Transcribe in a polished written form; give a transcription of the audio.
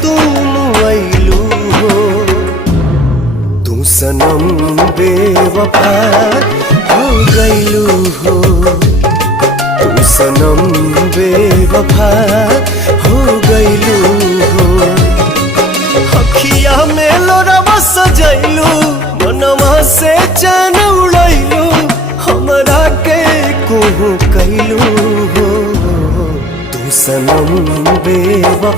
तुम आइलू हो। तू सनम बेवफा हो गइलू हो। तू सनम बेवफा हो गइलू हो। अखिया में लोरवा सजैलू, मनवा से चैन उड़ैलू, हमरा के कुहू कैलू हो। तू सनम बेवफा